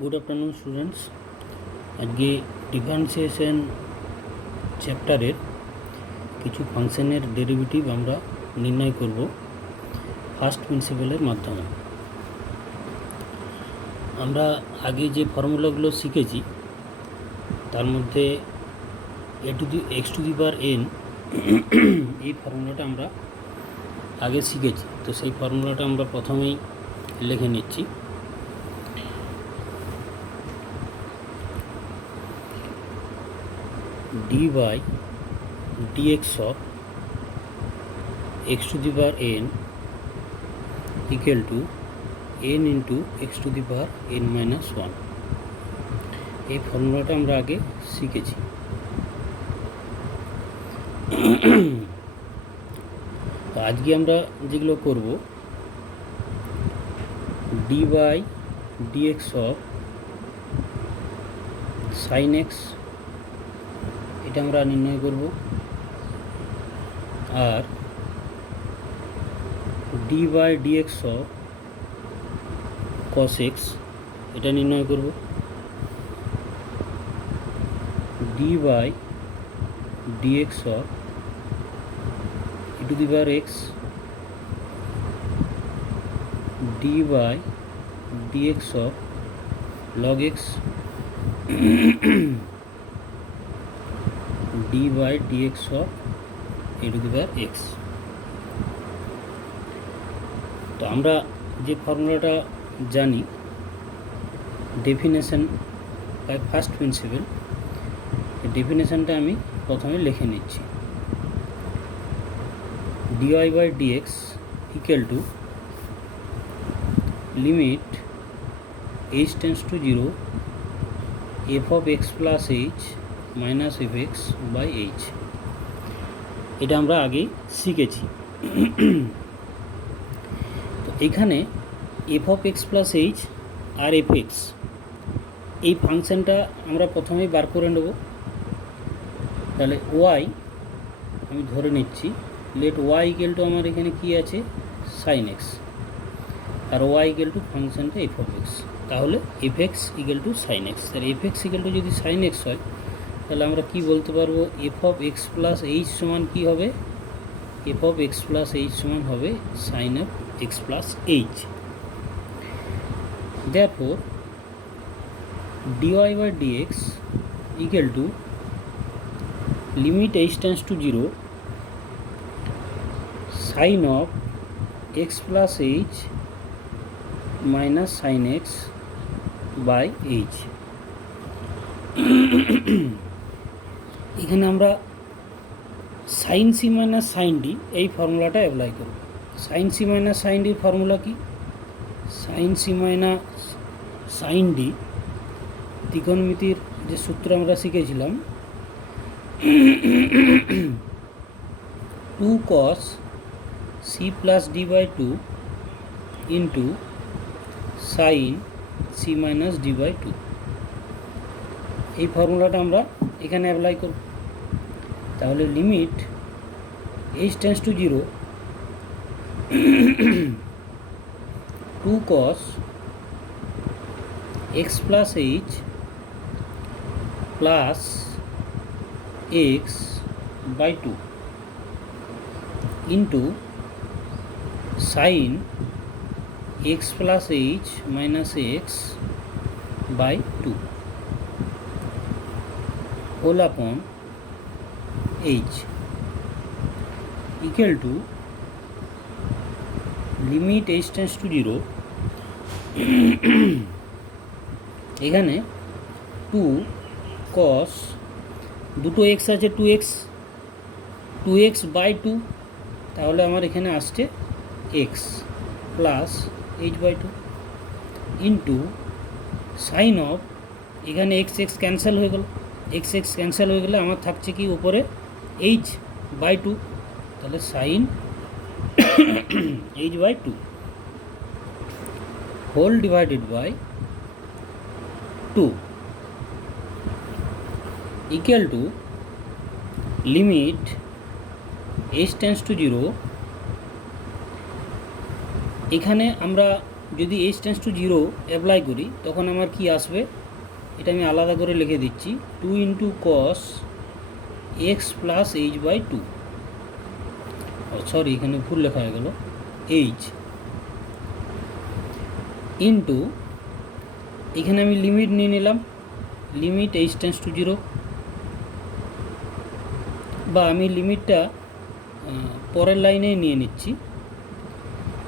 Good afternoon students. আজকে differentiation চ্যাপ্টারের কিছু ফাংশনের ডেরিভেটিভ আমরা নির্ণয় করব ফার্স্ট প্রিন্সিপালের মাধ্যমে। আমরা আগে যে ফর্মুলাগুলো শিখেছি তার মধ্যে x to the power N এই ফর্মুলাটা আমরা আগে শিখেছি, তো সেই ফর্মুলাটা আমরা প্রথমেই লিখে নিচ্ছি। dy dx of x to the power n equal to n into x to the power n minus 1। এই ফর্মুলাটা আমরা আগে শিখেছি। তো আজকে আমরা যেগুলো করব, dy dx of sin x এটা আমরা নির্ণয় করব, আর dy dx of cos x এটা নির্ণয় করব, dy dx of e to the power x, dy dx of log x, dy dx of e to the power x। তো আমরা যে ফর্মুলাটা জানি ডেফিনেশন বাই ফার্স্ট প্রিন্সিপাল, এই ডেফিনেশনটা আমি প্রথমে লিখে নিচ্ছি। dy by dx equal to limit h tends to 0 f of x plus h minus fx by h। এটা আমরা আগে শিখেছি। তো এখানে F of x plus H আর এফ এক্স এই ফাংশানটা আমরা প্রথমেই বার করে নেব। তাহলে ওয়াই আমি ধরে নিচ্ছি, লেট ওয়াই ইকুয়াল টু আমার এখানে কী আছে সাইন এক্স, আর ওয়াই ইকুয়াল টু ফাংশানটা এফ অফ এক্স। তাহলে f x equal to sine x. তাহলে এফ এক্স ইকুয়াল টু যদি সাইন এক্স হয় তাহলে আমরা কি বলতে পারবো, f of x plus h সমান কী হবে, f of x plus h সমান হবে sine of x plus h. therefore dy by dx equal to limit h tends to 0 sin of x plus h minus sin x by h। এখানে আমরা sine C minus sine D এই ফর্মুলাটা apply করব। Sine C minus sine ডির formula কি, sine C minus sine D ত্রিকোণমিতির যে সূত্র আমরা শিখেছিলাম, 2 cos c plus D by 2 into sine C minus D by 2। এই ফর্মুলাটা আমরা এখানে অ্যাপ্লাই করব। তাহলে limit h tends to 0 2 cos x plus h plus x by 2 into sin x plus h minus x by 2 whole upon h equal to limit h tends to 0 এখানে 2 cos দুটো x আছে, 2x by 2, তাহলে আমার এখানে আসছে X plus H by 2 into sine of, এখানে X cancel হয়ে গেল, এক্স ক্যান্সেল হয়ে গেলে আমার থাকছে কি উপরে এইচ বাই 2, তাহলে sine H by 2 whole divided by 2 equal to limit h tends to 0। এখানে আমরা যদি H tends to zero apply করি তখন আমার কি আসবে, এটা আমি আলাদা করে লিখে দিচ্ছি, 2 into cos X plus H by two, sorry এখানে ভুল লেখা হয়ে গেল, এইচ ইন্টু, এখানে আমি লিমিট নিয়ে নিলাম, limit H tends to zero, বা আমি লিমিটটা পরের লাইনেই নিয়ে নিচ্ছি,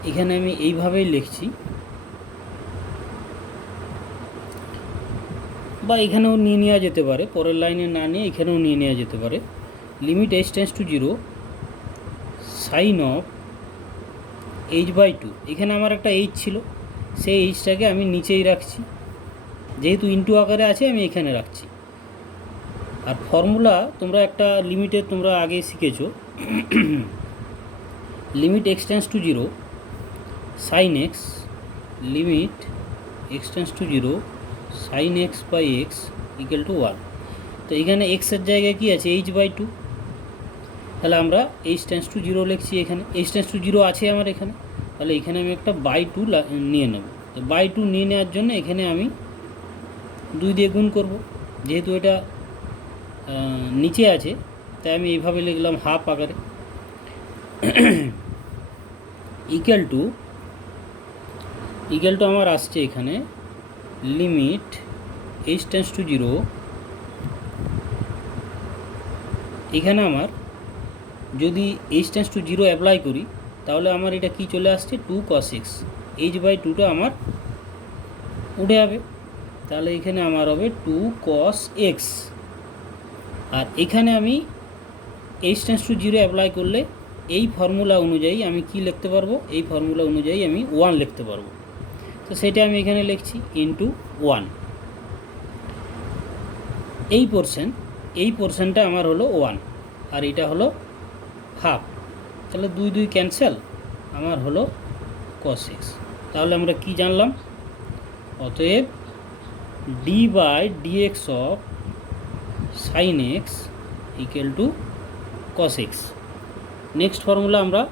এখানে আমি এইভাবেই লিখছি, বা এখানেও নিয়ে নেওয়া যেতে পারে, পরের লাইনে না নিয়ে এখানেও নিয়ে নেওয়া যেতে পারে, limit H tends to zero sine of H by two, এখানে আমার একটা এইচ ছিল, সেই এইচটাকে আমি নিচেই রাখছি, যেহেতু ইন্টু আকারে আছে আমি এখানে রাখছি। আর ফর্মুলা তোমরা একটা লিমিটের তোমরা আগে শিখেছো, limit x tends to zero sine X, limit x tends to zero sine x by x equal to 1। তো এখানে এক্সের জায়গায় কী আছে, এইচ বাই টু, তাহলে আমরা এইচ টেন্স টু জিরো লিখছি, এখানে এইচ টেন্স টু জিরো আছে আমার এখানে, তাহলে এখানে আমি একটা বাই টু নিয়ে নেব। তো বাই টু নিয়ে নেওয়ার জন্য এখানে আমি 2 দিয়ে গুণ করব, যেহেতু এটা নিচে আছে তাই আমি এইভাবে লিখলাম হাফ আকারে, ইকুয়াল টু আমার আসছে এখানে limit H tends to zero, এখানে আমার যদি H tends to zero apply করি তাহলে আমার এটা কি চলে আসছে, 2 cos x, এইচ বাই টুটা আমার উঠে যাবে, তাহলে এখানে আমার হবে 2 cos x। আর এখানে আমি H tends to zero apply করলে এই ফর্মুলা অনুযায়ী আমি কি লিখতে পারবো, এই ফর্মুলা অনুযায়ী আমি 1 লিখতে পারবো। তো সেটা আমি এখানে লিখছি ইন্টু 1, এই পোর্শনটা আমার হলো 1 আর এটা হলো হাফ, তাহলে 2 2 ক্যান্সেল, আমার হলো cos x। তাহলে আমরা কি জানলাম, অতএব D by dx of sine x equal to cos x। Next formula আমরা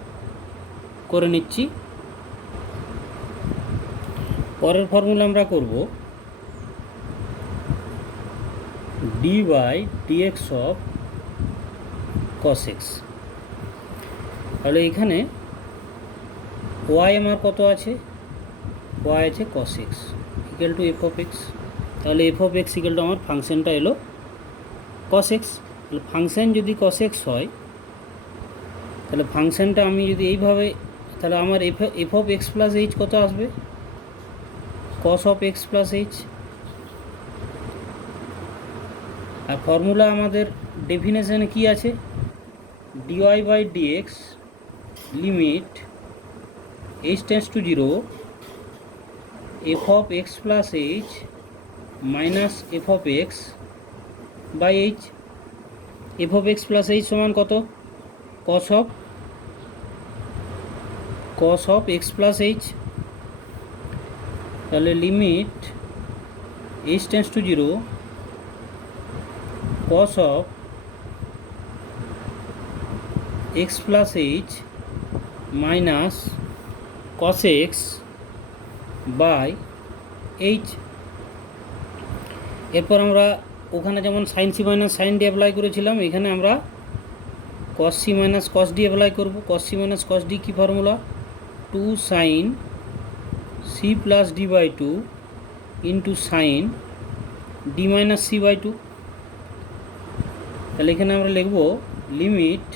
করে নিচ্ছি, পরের ফর্মুলা আমরা করব D by dx of cos x। তাহলে এখানে y আমার কত আছে, y আছে cos x equal to f of x, তাহলে f of x equal to আমার ফাংশনটা এলো cos x। তাহলে ফাংশন যদি cos x হয় তাহলে ফাংশনটা আমি যদি এইভাবে, তাহলে আমার f of x plus h কত আসবে, cos of x plus H. আর ফর্মুলা আমাদের ডেফিনেশনে কি আছে, dy by dx limit H tends to zero f of x plus h minus f of x by h. F of x plus h সমান কত, cos of x plus h, তাহলে limit H tends to zero cos of x plus h minus cos x by h. এরপর আমরা ওখানে যেমন sine C minus sine D apply করেছিলাম, এখানে আমরা cos C minus cos D apply করব। cos C minus cos D কী formula, 2 sine C plus D by two into sine D minus C by two. তাহলে এখানে আমরা লিখব limit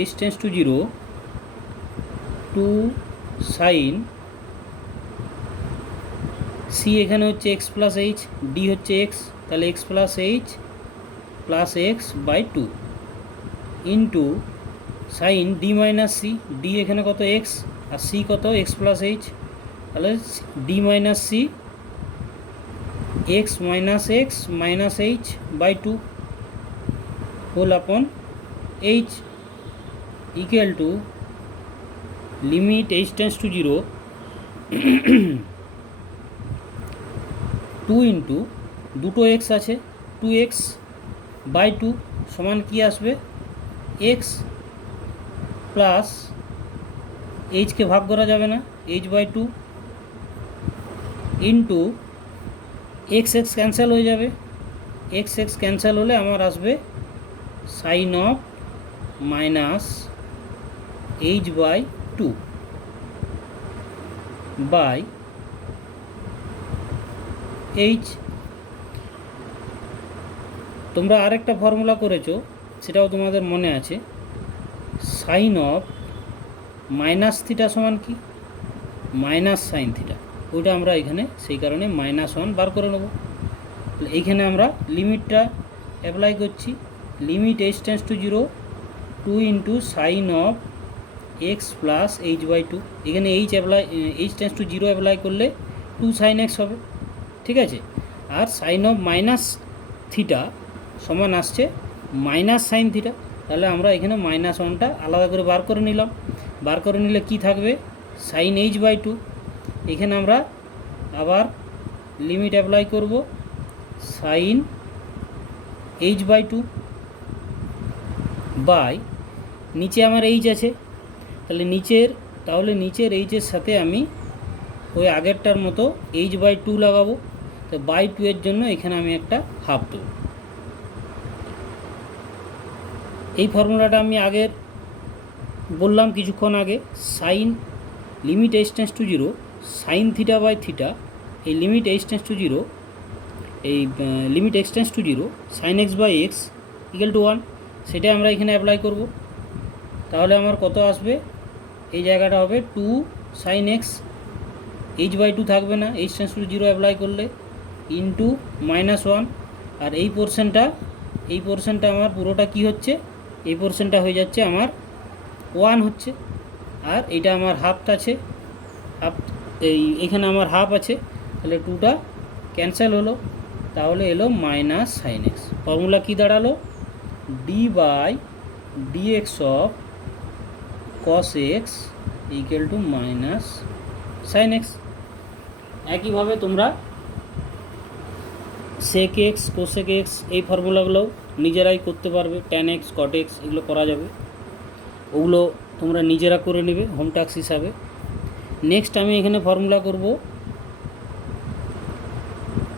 H tends to zero 2 sine C, এখানে হচ্ছে X plus H, D হচ্ছে X, তাহলে X plus H plus X by two into sine D minus C, D এখানে কত এক্স আর সি কত এক্স প্লাস এইচ, তাহলে D minus C x minus H by two whole upon h equal to limit H tends to zero 2 into দুটো x আছে 2x by two সমান কি আসবে, এক্স প্লাস এইচকে ভাগ করা যাবে না, H by two into X X cancel হয়ে যাবে, এক্স এক্স ক্যান্সেল হলে আমার আসবে sine of minus H by two by H. তোমরা আরেকটা ফর্মুলা করেছো, সেটাও তোমাদের মনে আছে, সাইন অফ মাইনাস থিটা সমান কি, মাইনাস সাইন থিটা, ওইটা আমরা এখানে সেই কারণে -1 বার করে নেব। এইখানে আমরা লিমিটটা অ্যাপ্লাই করছি, limit H tends to 0 2 into sine of x plus H by two. এখানে এইচ টেন্স টু 0 অ্যাপ্লাই করলে 2 সাইন এক্স হবে, ঠিক আছে। আর সাইন অফ মাইনাস থিটা সমান আসছে মাইনাস সাইন থিটা, তাহলে আমরা এখানে -1টা আলাদা করে বার করে নিলাম। বার করে নিলে কি থাকবে, সাইন এইচ বাই টু। এখানে আমরা আবার লিমিট অ্যাপ্লাই করব, sine H by two by, নিচে আমার এইচ আছে, তাহলে নিচের এইচের সাথে আমি ওই আগেরটার মতো এইচ বাই টু লাগাবো। তো বাই টু এর জন্য এখানে আমি একটা হাফ দেবো। এই ফর্মুলাটা আমি আগের বললাম কিছুক্ষণ আগে, sine limit H tends to 0 sine theta by theta, এই লিমিট এইচ টেন্স টু 0 এই limit x tends to 0 sine x by x equal to 1, সেটা আমরা এখানে অ্যাপ্লাই করব। তাহলে আমার কত আসবে, এই জায়গাটা হবে 2 sine x, h by two থাকবে না, এইচ টেন্স টু 0 অ্যাপ্লাই করলে, ইন্টু -1। আর এই পোর্শনটা আমার পুরোটা কি হচ্ছে, এই পোর্শনটা হয়ে যাচ্ছে আমার 1 হচ্ছে। আর এইটা আমার হাফটা আছে, এইখানে আমার হাফ আছে, তাহলে 2টা ক্যান্সেল হলো, তাহলে এলো মাইনাস সাইন এক্স। ফর্মুলা কী দাঁড়ালো, d by dx of cos x equal to minus sine x. একইভাবে তোমরা সেক এক্স কোসেক এক্স এই ফর্মুলাগুলোও নিজেরাই করতে পারবে, ট্যান এক্স কট এক্স এগুলো করা যাবে, ওগুলো তোমরা নিজেরা করে নেবে হোম টাস্ক হিসাবে। নেক্সট আমি এখানে ফর্মুলা করব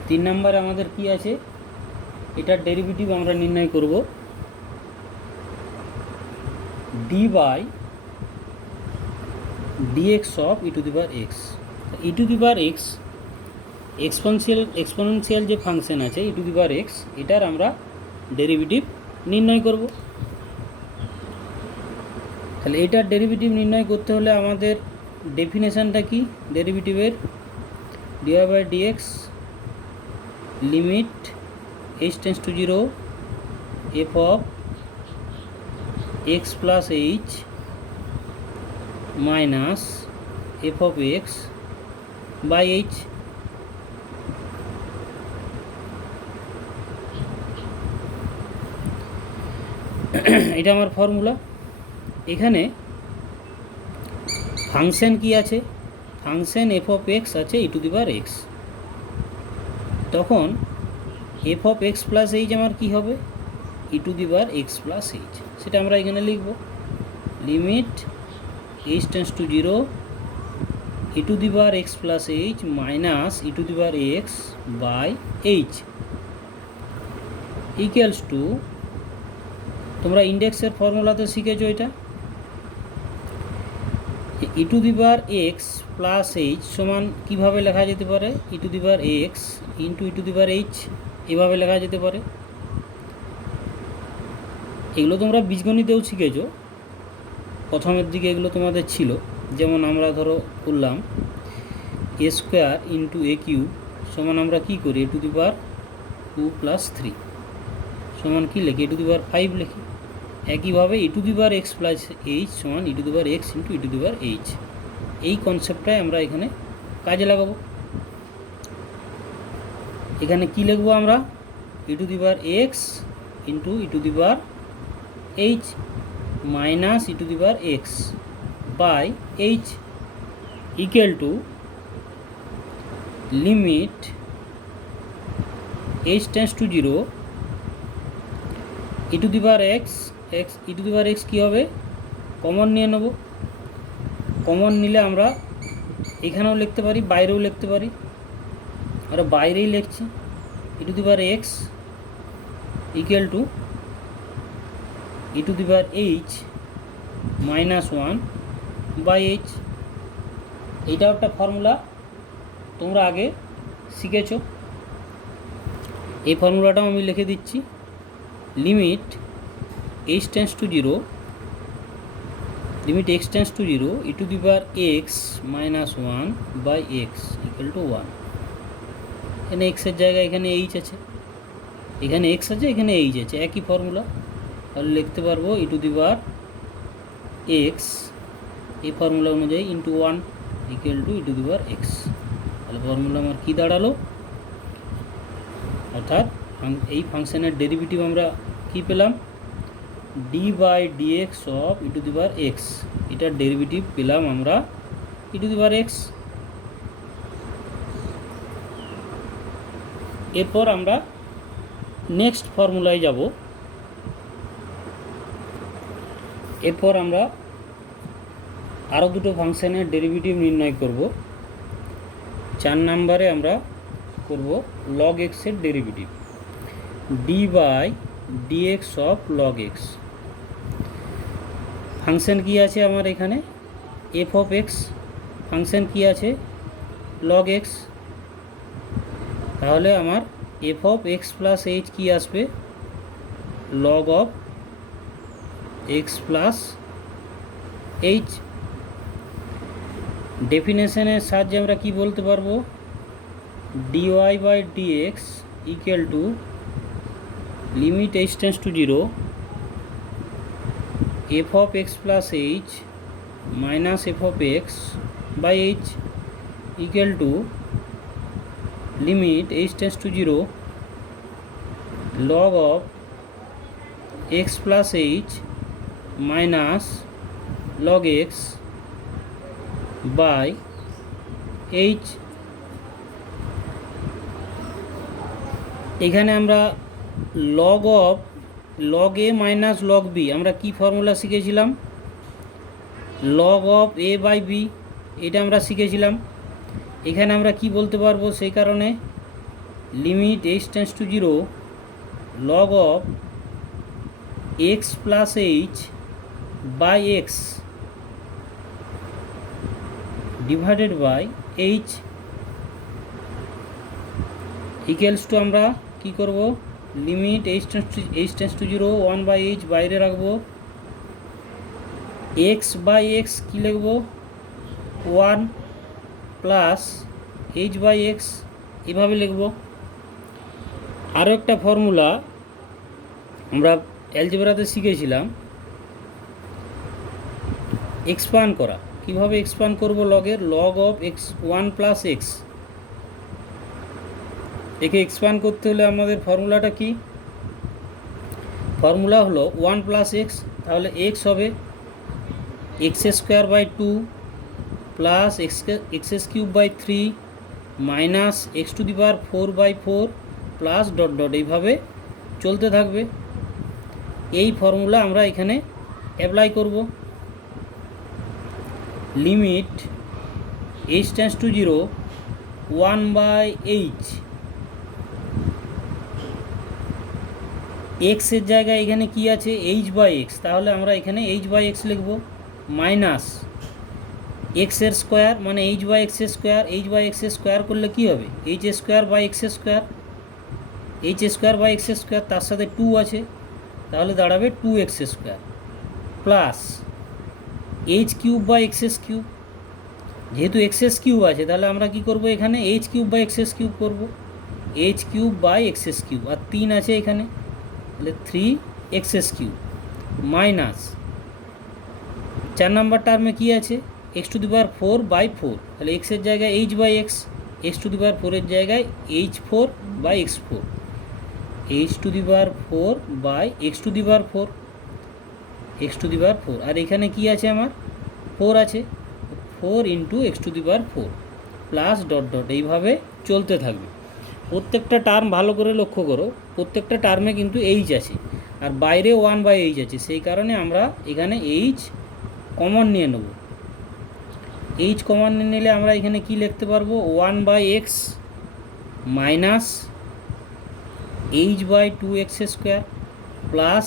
3 নম্বরে আমাদের কি আছে, এটার ডেরিভেটিভ আমরা নির্ণয় করব, D by dx of e to the power x. E to the power x exponential যে ফাংশন আছে e to the power x, এটার আমরা ডেরিভেটিভ নির্ণয় করব। তাহলে এটার ডেরিভেটিভ নির্ণয় করতে হলে আমাদের ডেফিনেশানটা কি, ডেরিভেটিভের dy by dx limit H tends to 0 f of x plus h minus f of x by h. এটা আমার ফর্মুলা। এখানে ফাংশন কি আছে, ফাংশন এফ অফ এক্স আছে e to the power x, তখন f of x plus h আমার কী হবে, e to the power x plus h, সেটা আমরা এখানে লিখব, limit H tends to 0 e to the power x plus h minus e to the power x by h equals to, তোমরা ইন্ডেক্সের ফর্মুলাতে শিখেছো এটা, e to the power x plus h সমান কীভাবে লেখা যেতে পারে, e to the power x into e to the power H, এভাবে লেখা যেতে পারে। এগুলো তোমরা বীজগণিতেও শিখেছো, প্রথমের দিকে এগুলো তোমাদের ছিল, যেমন আমরা ধরো করলাম এ স্কোয়ার ইন্টু এ কিউব সমান আমরা কী করি, এ টু দি পাওয়ার 2 + 3 সমান কী লিখি, এ টু দি পাওয়ার 5 লিখি। একইভাবে e to the power x plus h সমান e to the power x into e to the power h, এই কনসেপ্টটাই আমরা এখানে কাজে লাগাবো। এখানে কি লিখবো আমরা, e to the power x into e to the power h minus e to the power x by h equal to limit H tends to 0 e to the power x e to the power x কী হবে, common নিয়ে নেব, common নিলে আমরা এখানেও লিখতে পারি বাইরেও লিখতে পারি, আমরা বাইরেই লিখছি e to the power x equal to e to the power h minus one by h. এইটাও একটা ফর্মুলা, তোমরা আগে শিখেছো। এই ফর্মুলাটাও আমি লিখে দিচ্ছি, limit H tends to zero, limit x tends to zero e to the power x minus one by x equal to one. এখানে এক্সের জায়গায় এখানে এইচ আছে, এখানে এক্স আছে, এখানে এইচ আছে, একই ফর্মুলা। তাহলে লিখতে পারবো ই টু দি পাওয়ার এক্স এই ফর্মুলা অনুযায়ী into one equal to e to the power x. তাহলে ফর্মুলা আমার কী দাঁড়ালো, অর্থাৎ এই ফাংশনের ডেরিভেটিভ আমরা কী পেলাম, d by dx of e to the power x. এটার ডেরিভেটিভ পেলাম আমরা e to the power x. এরপর আমরা নেক্সট ফর্মুলায় যাব। এরপর আমরা আরও দুটো ফাংশনের ডেরিভেটিভ নির্ণয় করব। 4 নম্বরে আমরা করব লগ এক্সের derivative, d by dx of log x. Function কী আছে আমার এখানে, এফ অফ এক্স, ফাংশন কী আছে লগ এক্স। তাহলে আমার f of x plus h কী আসবে, log of x plus h. ডেফিনেশনের সাহায্যে আমরা কি বলতে পারবো, dy by dx equal to limit H tends to zero f of x plus h minus f of x by h equal to limit H tends to zero log of x plus h minus log x by h. এখানে আমরা log of log a minus log b, আমরা কি formula শিখেছিলাম, log of a by b, এটা আমরা শিখেছিলাম। এখানে আমরা কি বলতে পারবো, সেই কারণে limit H tends to zero log of x plus H by x divided by h equals to আমরা কি করব, limit H tends to zero one by h বাইরে রাখবো, এক্স বাই এক্স কী লিখব, one plus H by x, এভাবে লিখব। আরও একটা ফর্মুলা আমরা অ্যালজেব্রাতে শিখেছিলাম, এক্সপান্ড করা। কীভাবে এক্সপান্ড করব লগের, log of x one plus x, একে এক্সপান্ড করতে হলে আমাদের ফর্মুলাটা কি, ফর্মুলা হলো ওয়ান প্লাস এক্স, তাহলে এক্স হবে x square by two plus x cube by three minus x to the power four by four plus dot dot, এইভাবে চলতে থাকবে। এই ফর্মুলা আমরা এখানে অ্যাপ্লাই করব। Limit H tends to zero one by h, এক্সের জায়গায় এখানে কি আছে এইচ বাই এক্স, তাহলে আমরা এখানে এইচ বাই এক্স লিখব, মাইনাস এক্সের স্কোয়ার মানে এইচ বাই এক্সের স্কোয়ার, এইচ বাই এক্সের স্কোয়ার করলে কী হবে, h square by x square, h square by x square, তার সাথে টু আছে, তাহলে দাঁড়াবে two x square plus h cube by x cube, যেহেতু এক্স কিউব আছে তাহলে আমরা কি করব, এখানে h cube by x cube করব, h cube by x cube, আর 3 আছে এখানে, তাহলে 3x কিউব মাইনাস 4 নম্বর টার্মে কি আছে, x to the power four by four, তাহলে এক্সের জায়গায় h by x, x to the power ফোরের জায়গায় h four by x four, h to the power four by x to the power four, x to the power four, আর এখানে কি আছে আমার ফোর আছে, four into x to the power four plus dot dot, এইভাবে চলতে থাকবে। প্রত্যেকটা টার্ম ভালো করে লক্ষ্য করো, প্রত্যেকটা টার্মে কিন্তু এইচ আছে, আর বাইরে ওয়ান বাই এইচ আছে, সেই কারণে আমরা এখানে এইচ কমন নিয়ে নেব। এইচ কমন নিয়ে নিলে আমরা এখানে কি লিখতে পারবো, one by x minus H by 2x square plus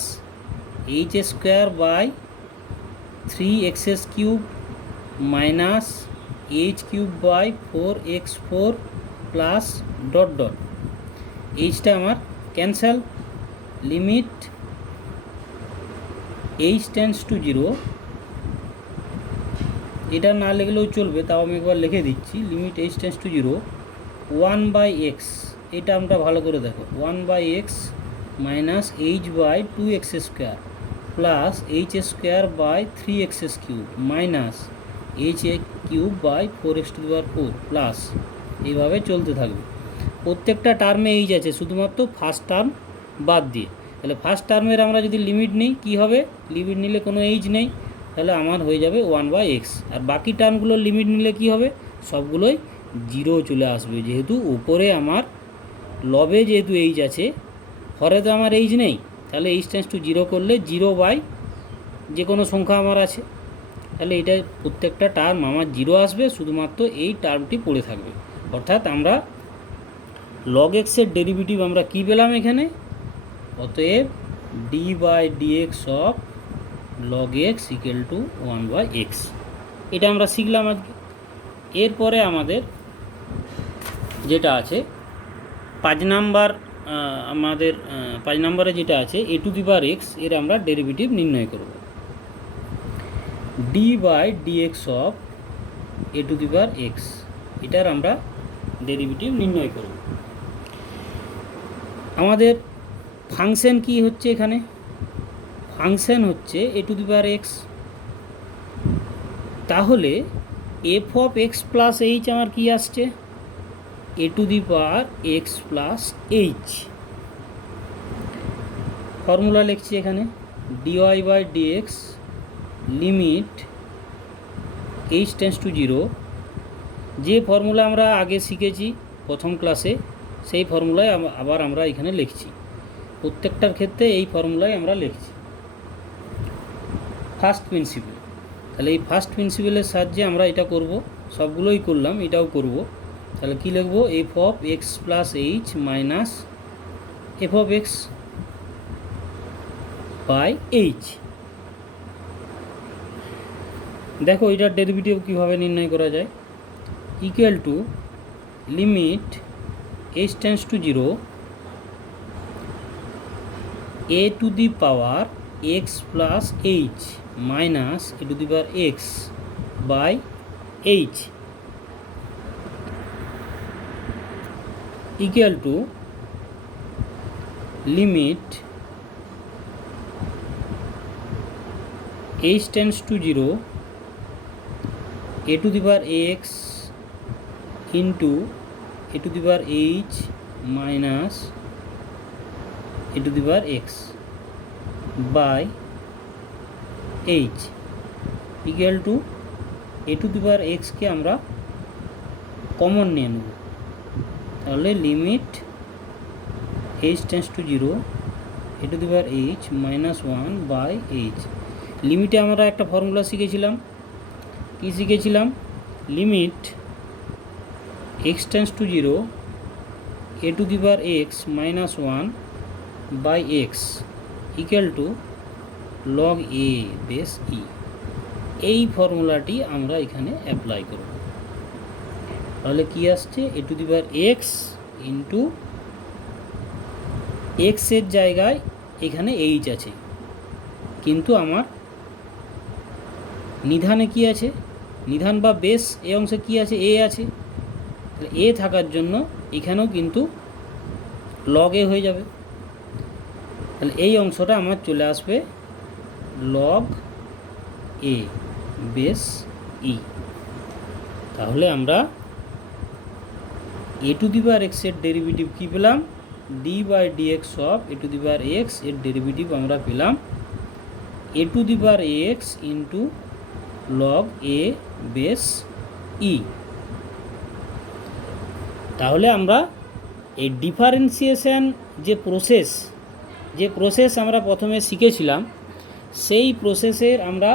h square by 3x cube minus h cube by 4x4 plus dot dot এইচটা আমার cancel, limit h tends to 0, এটা না লিখলেও চলবে, তাও আমি একবার লিখে দিচ্ছি। Limit h tends to 0 1/x, এটা আমরা ভালো করে দেখো, 1/x minus H by 2x square plus h square by 3x cube minus h cube by 4x⁴ plus, এইভাবে চলতে থাকবে। প্রত্যেকটা টার্মে এইচ আছে, শুধুমাত্র ফার্স্ট টার্ম বাদ দিয়ে। তাহলে ফার্স্ট টার্মের আমরা যদি লিমিট নিই কী হবে, লিমিট নিলে কোনো এইচ নেই, তাহলে আমার হয়ে যাবে 1/x। আর বাকি টার্মগুলোর লিমিট নিলে কি হবে, সবগুলোই 0 চলে আসবে, যেহেতু উপরে আমার লবে যেহেতু এইচ আছে, হরে তো আমার এইচ নেই, তাহলে এইচ টেন্ডস টু 0 করলে 0 বাই যে কোনো সংখ্যা আমার আছে, তাহলে এটা প্রত্যেকটা টার্ম আমার 0 আসবে, শুধুমাত্র এই টার্মটি পড়ে থাকবে। অর্থাৎ আমরা লগ এক্সের ডেরিভেটিভ আমরা কী পেলাম এখানে, অতএব d/dx of log x equal two 1/x, এটা আমরা শিখলাম আজকে। এরপরে আমাদের যেটা আছে 5 নাম্বার, আমাদের 5 নাম্বারে যেটা আছে a⁴x, এর আমরা ডেরিভেটিভ নির্ণয় করব। d/dx অফ a⁴x, এটার আমরা ডেরিভেটিভ নির্ণয় করব। আমাদের ফাংশন কি হচ্ছে এখানে, ফাংশন হচ্ছে a⁴x, তাহলে f(x + h) আমার কি আসছে, a⁴x + h। ফর্মুলা লিখছি এখানে, dy/dx limit h tends to 0, যে ফর্মুলা আমরা আগে শিখেছি প্রথম ক্লাসে, সেই ফর্মুলায় আবার আমরা এখানে লিখছি। প্রত্যেকটার ক্ষেত্রে এই ফর্মুলায় আমরা লিখছি ফার্স্ট প্রিন্সিপাল। তাহলে এই ফার্স্ট প্রিন্সিপালের সাহায্যে আমরা এটা করব, সবগুলোই করলাম, এটাও করব। তাহলে কী লিখব, f(x + h minus f(x / h)। দেখো এটার ডেরিভেটিভ কীভাবে নির্ণয় করা যায়, equal to limit h tends to 0 a⁴x + h minus a⁴x by h equal to limit h tends to 0 a⁴x into a⁴h minus a⁴x by h equal to a⁴xকে আমরা common নিয়ে নেব, তাহলে limit h tends to 0 a⁴h minus 1/h। লিমিটে আমরা একটা formula শিখেছিলাম, কি শিখেছিলাম, limit x tends to 0 a⁴x minus 1/x equal to log a base e। এই ফর্মুলাটি আমরা এখানে অ্যাপ্লাই করব, তাহলে কি আসছে, a⁴x ইন্টু এক্সের জায়গায় এখানে h আছে, কিন্তু আমার নিধানে কি আছে, নিধান বা বেস এই অংশে কি আছে, a আছে, তাহলে a থাকার জন্য এখানেও কিন্তু লগ a হয়ে যাবে, তাহলে এই অংশটা আমার চলে আসবে লগ a বেস e। তাহলে আমরা a⁴x এর ডেরিভেটিভ কী পেলাম, d/dx অফ a⁴x এর ডেরিভেটিভ আমরা পেলাম a⁴x into log a base e। তাহলে আমরা এই ডিফারেন্সিয়েশন যে প্রসেস আমরা প্রথমে শিখেছিলাম, সেই প্রসেসের আমরা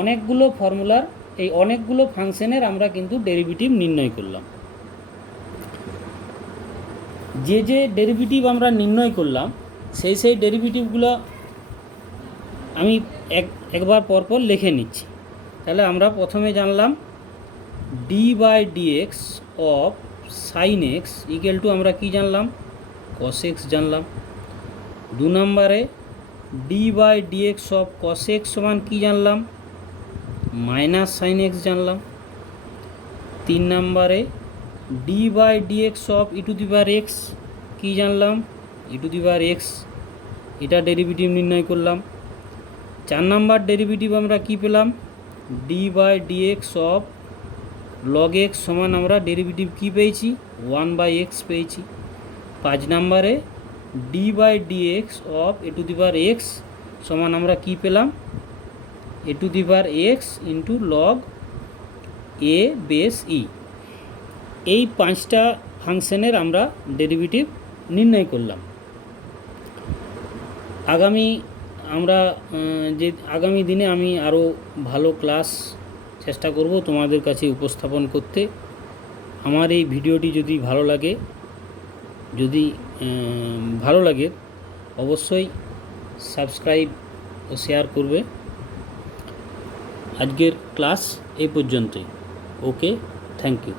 অনেকগুলো ফর্মুলার, এই অনেকগুলো ফাংশনের আমরা কিন্তু ডেরিভেটিভ নির্ণয় করলাম। যে যে ডেরিভেটিভ আমরা নির্ণয় করলাম সেই ডেরিভেটিভগুলো আমি একবার পরপর লিখে নিচ্ছি। তাহলে আমরা প্রথমে জানলাম d by dx of sine x equal to আমরা কি জানলাম, কস এক্স জানলাম। 2 নম্বরে d by dx of cos x সমান কী জানলাম, মাইনাস সাইন এক্স জানলাম। 3 নম্বরে d by dx of e to the power x কী জানলাম, e to the power x, এটা ডেরিভেটিভ নির্ণয় করলাম। 4 নম্বর ডেরিভেটিভ আমরা কি পেলাম, d by dx of log x সমান আমরা ডেরিভেটিভ কী পেয়েছি, 1/x পেয়েছি। 5 নম্বরে d by dx of a to the power x সমান আমরা কি পেলাম, a to the power x into log a base e. এই 5টা ফাংশনের আমরা ডেরিভেটিভ নির্ণয় করলাম। আগামী দিনে আমি আরও ভালো ক্লাস চেষ্টা করব তোমাদের কাছে উপস্থাপন করতে। আমার এই ভিডিওটি যদি ভালো লাগে অবশ্যই সাবস্ক্রাইব ও শেয়ার করবে। আজকের ক্লাস এই পর্যন্তই। ওকে, থ্যাংক ইউ।